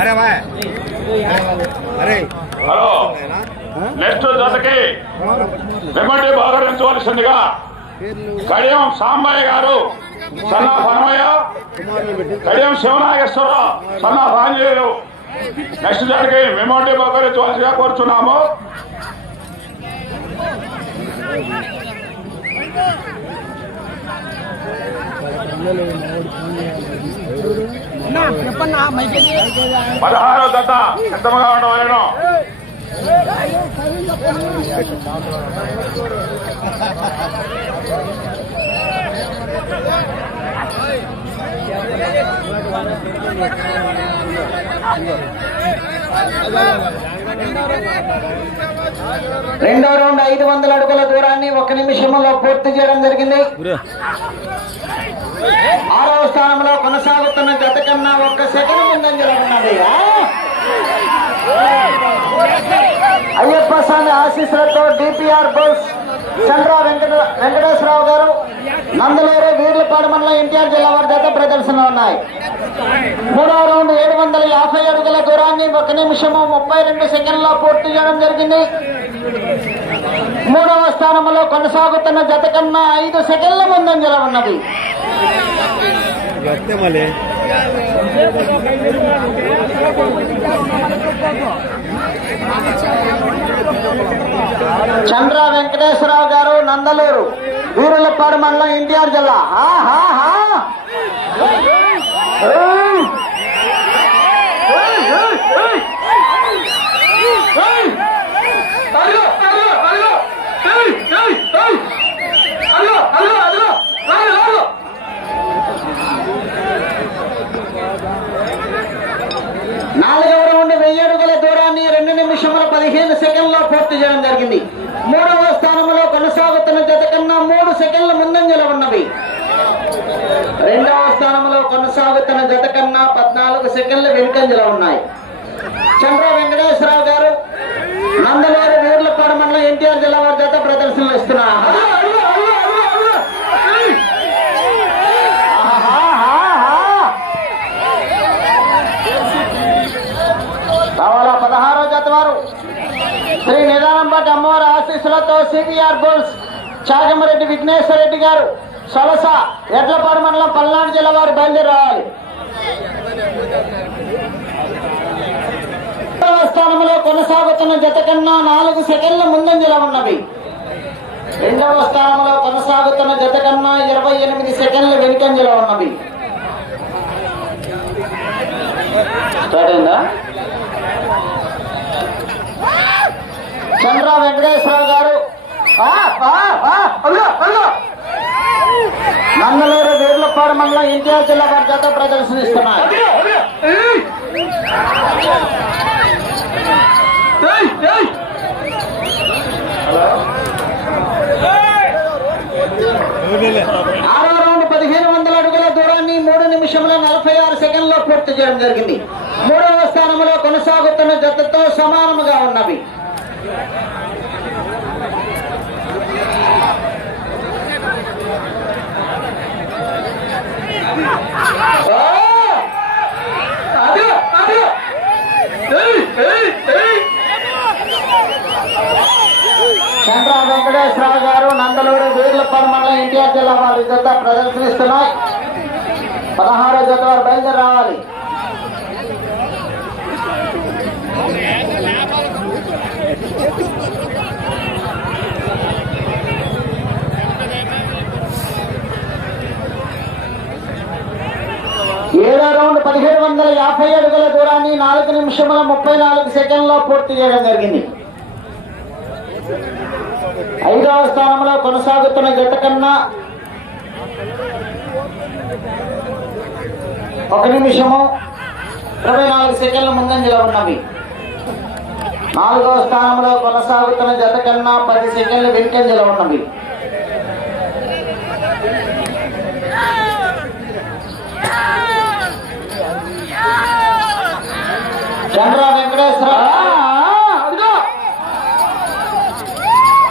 అరే బాయ్. అరే. హలో. నెక్స్ట్ జతకి వెంబడి బహుకరించవలసిందిగా కడియం సాంబయ్య గారు సన్నా హనుమయ్య కడియం శివనాగేశ్వరరావు సన్నా ఆంజనేయులు నెక్స్ట్ జతకి వెంబడి బహుకరించవలసిగా కోరుచున్నాము చెప్పన్నా మైకి పదహారో జత సిద్ధంగా ఉండవలేను. రెండో రౌండ్ ఐదు వందల అడుగుల దూరాన్ని ఒక నిమిషంలో పూర్తి చేయడం జరిగింది. ఆరవ స్థానంలో కొనసాగుతున్న జత కన్నా ఒక్క సెకండ్ ముందని ఉన్నది. అయ్యప్ప స్వామి ఆశీస్సులతో డిపిఆర్ బోస్ చంద్ర వెంకట వెంకటేశ్వరరావు గారు నందలూరు వీర్లపాడు మండలం ఎన్టీఆర్ జిల్లా వారి జత ప్రదర్శనలు ఉన్నాయి. మూడవ రౌండ్ ఏడు వందల యాభై అడుగుల దూరాన్ని ఒక నిమిషము ముప్పై రెండు సెకండ్లో పూర్తి చేయడం జరిగింది. మూడవ స్థానంలో కొనసాగుతున్న జత కన్నా ఐదు సెకండ్ల ముందంజల ఉన్నది. వస్తే మళ్ళీ చంద్ర వెంకటేశ్వరరావు గారు నందలూరు వీరులపాడు మండలం ఎన్టీఆర్ జిల్లా ఆహాహా. ఏయ్! ఏయ్, ఏయ్, ఏయ్! ఏయ్! అదిగో, అదిగో, అదిగో! ఏయ్, ఏయ్, ఏయ్! అదిగో, అదిగో, అదిగో! లాగు, లాగు! నాలుగవ రౌండ్ వెయ్యి అడుగుల దూరాన్ని రెండు నిమిషముల పూర్తి చేయడం జరిగింది. మూడవ స్థానంలో కొనసాగుతున్న జత కన్నా మూడు సెకండ్ల ముందంజలో ఉన్నవి. రెండవ స్థానంలో కొనసాగుతున్న జత కన్నా పద్నాలుగు సెకండ్ల వెనుకంజలో ఉన్నాయి. చంద్ర వెంకటేశ్వరరావు గారు నందలూరు వీర్లపాడు మండలం ఎన్టీఆర్ జిల్లా వారి జత ప్రదర్శనలు ఇస్తున్నారు ఆహాహాహా. కావాలా పదహారో జత వారు శ్రీ నిదానంపాటి అమ్మవారి ఆశీస్సులతో సిబిఆర్ గోల్స్. చాగమరెడ్డి విఘ్నేశ్వర రెడ్డి గారు సొలస ఎడ్లపాడు మండలం పల్నాడు జిల్లా వారు బయలుదేరాలి స్థానంలో కొనసాగుతున్న జత కన్నా నాలుగు సెకండ్ల ముందంజలో ఉన్నవి. రెండవ స్థానంలో కొనసాగుతున్న జత కన్నా ఇరవై ఎనిమిది సెకండ్ల వెనుకంజలో ఉన్నవి. స్టార్ట్ అయిందా? చంద్ర వెంకటేశ్వరరావు గారు. నందలూరు వీర్లపాడు మండలం ఎన్టీఆర్ జిల్లా వారి జత ప్రదర్శనిస్తున్నారు. ఆరో రౌండ్ పదిహేను వందల అడుగుల దూరాన్ని మూడు నిమిషముల నలభై ఆరు సెకండ్లో పూర్తి చేయడం జరిగింది. మూడవ స్థానంలో కొనసాగుతున్న జతతో సమానముగా ఉన్నవి. ఆ! అదిగో, చంద్ర వెంకటేశ్వరరావు గారు నందలూరు వీర్లపాడు మండలం ఎన్టీఆర్ జిల్లా వారి జత ప్రదర్శనిస్తున్నాయి పదహారో జత వారు బయలుదేరి రావాలి ఏడో రౌండ్ పదిహేడు వందల యాభై అడుగుల దూరాన్ని నాలుగు నిమిషముల ముప్పై నాలుగు సెకండ్లో పూర్తి చేయడం జరిగింది. ఐదవ స్థానంలో కొనసాగుతున్న జత కన్నా ఒక నిమిషము ఇరవై నాలుగు సెకండ్ల ముందంజలో ఉన్నవి. నాలుగవ స్థానంలో కొనసాగుతున్న జత కన్నా పది సెకండ్ల వెనుకంజలో ఉన్నవి చంద్ర వెంకటేశ్వర.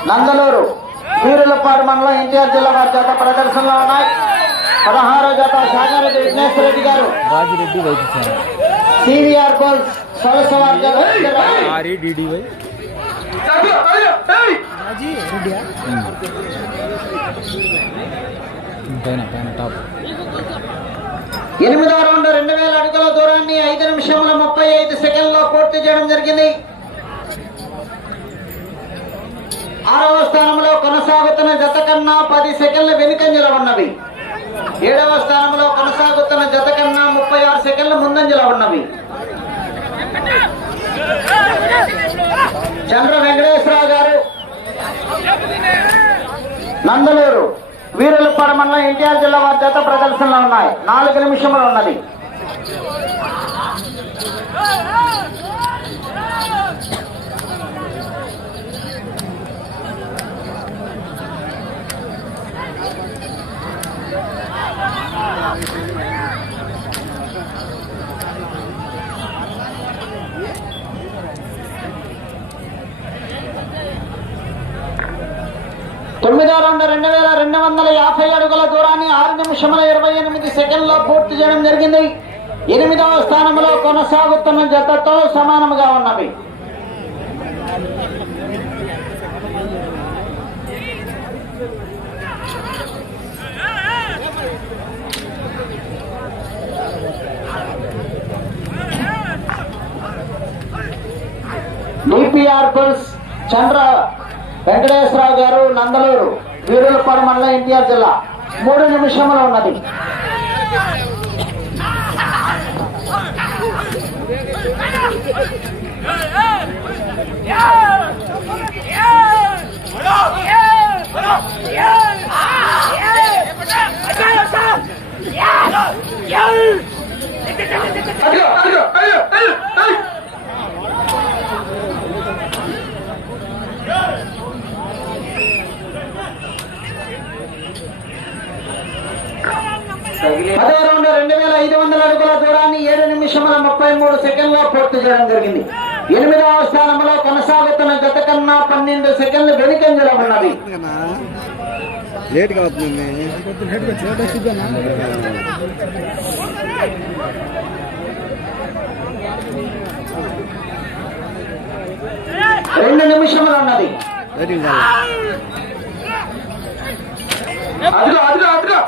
నందలూరు వీరులపాడు మండలం ఎన్టీఆర్ జిల్లా వారి చేత ప్రదర్శనలో ఉన్నాయి. పదహారో జత సాగారెడ్డి విఘ్నేశ్వర రెడ్డి గారు. సివిఆర్ గోల్స్ సరస్వార్ గారు ఆర్ఈ డిడివై పైన పైన టాప్. ఎనిమిదో రౌండ్ రెండు వేల అడుగుల దూరాన్ని ఐదు నిమిషముల ముప్పై ఐదు సెకండ్లో పూర్తి చేయడం జరిగింది. ఆరవ స్థానంలో కొనసాగుతున్న జత కన్నా పది సెకండ్ల వెనుకంజలో ఉన్నవి. ఏడవ స్థానంలో కొనసాగుతున్న జత కన్నా ముప్పై ఆరు సెకండ్ల ముందంజలో ఉన్నవి. చంద్ర వెంకటేశ్వరరావు గారు నందలూరు వీరులపాడు మండలం ఎన్టీఆర్ జిల్లా వారి చేత ప్రదర్శనలో ఉన్నాయి. నాలుగు నిమిషములు ఉన్నది. తొమ్మిదో రౌండ్ రెండు వేల రెండు వందల యాభై అడుగుల దూరాన్ని ఆరు నిమిషముల ఇరవై ఎనిమిది సెకండ్లో పూర్తి చేయడం జరిగింది. ఎనిమిదవ స్థానంలో కొనసాగుతున్న జతతో సమానముగా ఉన్నవి. డిపిఆర్ పుల్స్ చంద్ర వెంకటేశ్వరరావు గారు నందలూరు వీరులపాడు మండలం ఎన్టీఆర్ జిల్లా. మూడు నిమిషంలో ఉన్నది. పదో రౌండ్ రెండు వేల ఐదు వందల అడుగుల దూరాన్ని ఏడు నిమిషముల ముప్పై మూడు సెకండ్లో పూర్తి చేయడం జరిగింది. ఎనిమిదవ స్థానంలో కొనసాగుతున్న గత కన్నా పన్నెండు సెకండ్లు వెనుకంజలో ఉన్నది. అవుతుంది. రెండు నిమిషములు ఉన్నది. అదిగో అదిగో అదిగో.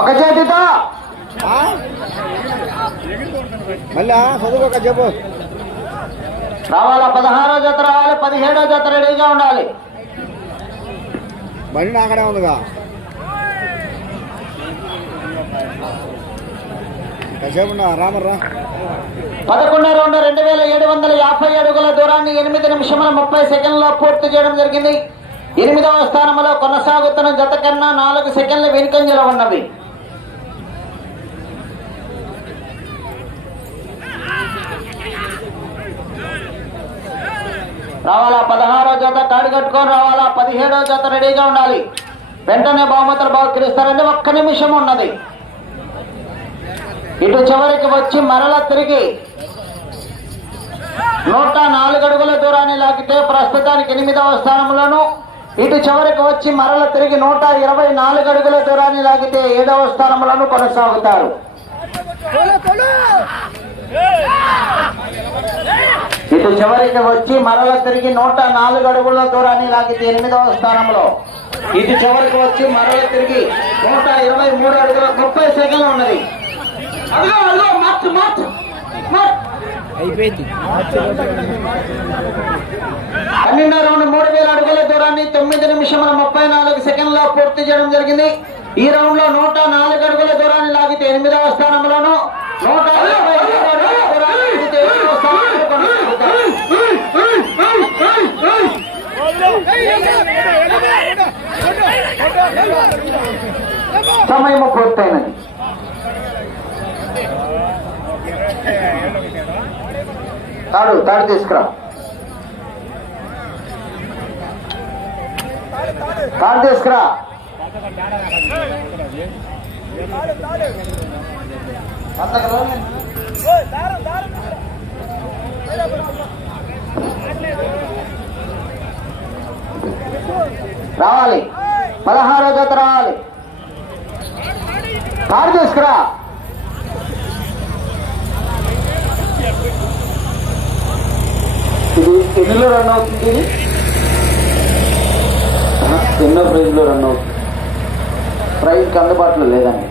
ఒక చేతితో మళ్ళా చదువుకోక చెప్పు రావాలా? పదహారో జత రావాలి పదిహేడో జత రెడీగా ఉండాలి. బండి నాకనే ఉందిగా. పదకొండు రెండు రెండు వేల ఏడు వందల యాభై అడుగుల దూరాన్ని ఎనిమిది నిమిషముల ముప్పై సెకండ్లో పూర్తి చేయడం జరిగింది. ఎనిమిదవ స్థానంలో కొనసాగుతున్న జత కన్నా నాలుగు సెకండ్ల వెనుకంజలో ఉన్నవి రావాలా? పదహారో జత కాడి కట్టుకొని రావాలా? పదిహేడో జత రెడీగా ఉండాలి. వెంటనే బహుమతులు బహుకరిస్తారంటే ఒక్క నిమిషం ఉన్నది. ఇటు చివరికి వచ్చి మరల తిరిగి నూట నాలుగు అడుగుల దూరాన్ని లాగితే ప్రస్తుతానికి ఎనిమిదవ స్థానంలోను. ఇటు చివరికి వచ్చి మరల తిరిగి నూట ఇరవై నాలుగు అడుగుల దూరాన్ని లాగితే ఏడవ స్థానంలోను కొనసాగుతారు. ఇటు చివరికి వచ్చి మరల తిరిగి నూట నాలుగు అడుగుల దూరాన్ని లాగితే ఎనిమిదవ స్థానంలో. ఇటు చివరికి వచ్చి మరల తిరిగి నూట ఇరవై మూడు అడుగుల ముప్పై సెకండ్లు ఉన్నది. అయిపోయింది. పన్నెండో రౌండ్ మూడు వేల అడుగుల దూరాన్ని తొమ్మిది నిమిషముల ముప్పై నాలుగు సెకండ్లో పూర్తి చేయడం జరిగింది. ఈ రౌండ్లో నూట నాలుగు అడుగుల దూరాన్ని లాగితే ఎనిమిదవ స్థానంలోను నూట ఇరవై ఐదు తాడు తాడు తీసుకురా. తాడు తీసుకురా. రావాలి. పదహారో జత రావాలి. తాడు తీసుకురా. ఇది ఎన్నిలో రన్ అవుతుంది? ఇది ఎన్నో ప్రైజ్లో రన్ అవుతుంది. ప్రైజ్కి అందుబాటులో లేదండి.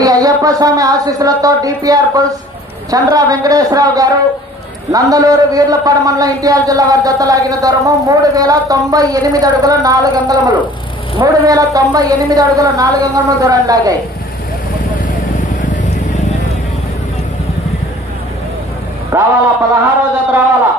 శ్రీ అయ్యప్ప స్వామి ఆశీస్సులతో డిపిఆర్ పుల్స్ చంద్ర వెంకటేశ్వరరావు గారు నందలూరు వీర్లపాడ మండలం ఎన్టీఆర్ జిల్లా వారి జతలాగిన దూరము మూడు వేల తొంభై ఎనిమిది అడుగుల నాలుగు అంగళములు. మూడు వేల తొంభై ఎనిమిది అడుగుల నాలుగు అంగళములు దూరం లాగాయి. రావాలా? పదహారో జత రావాలా?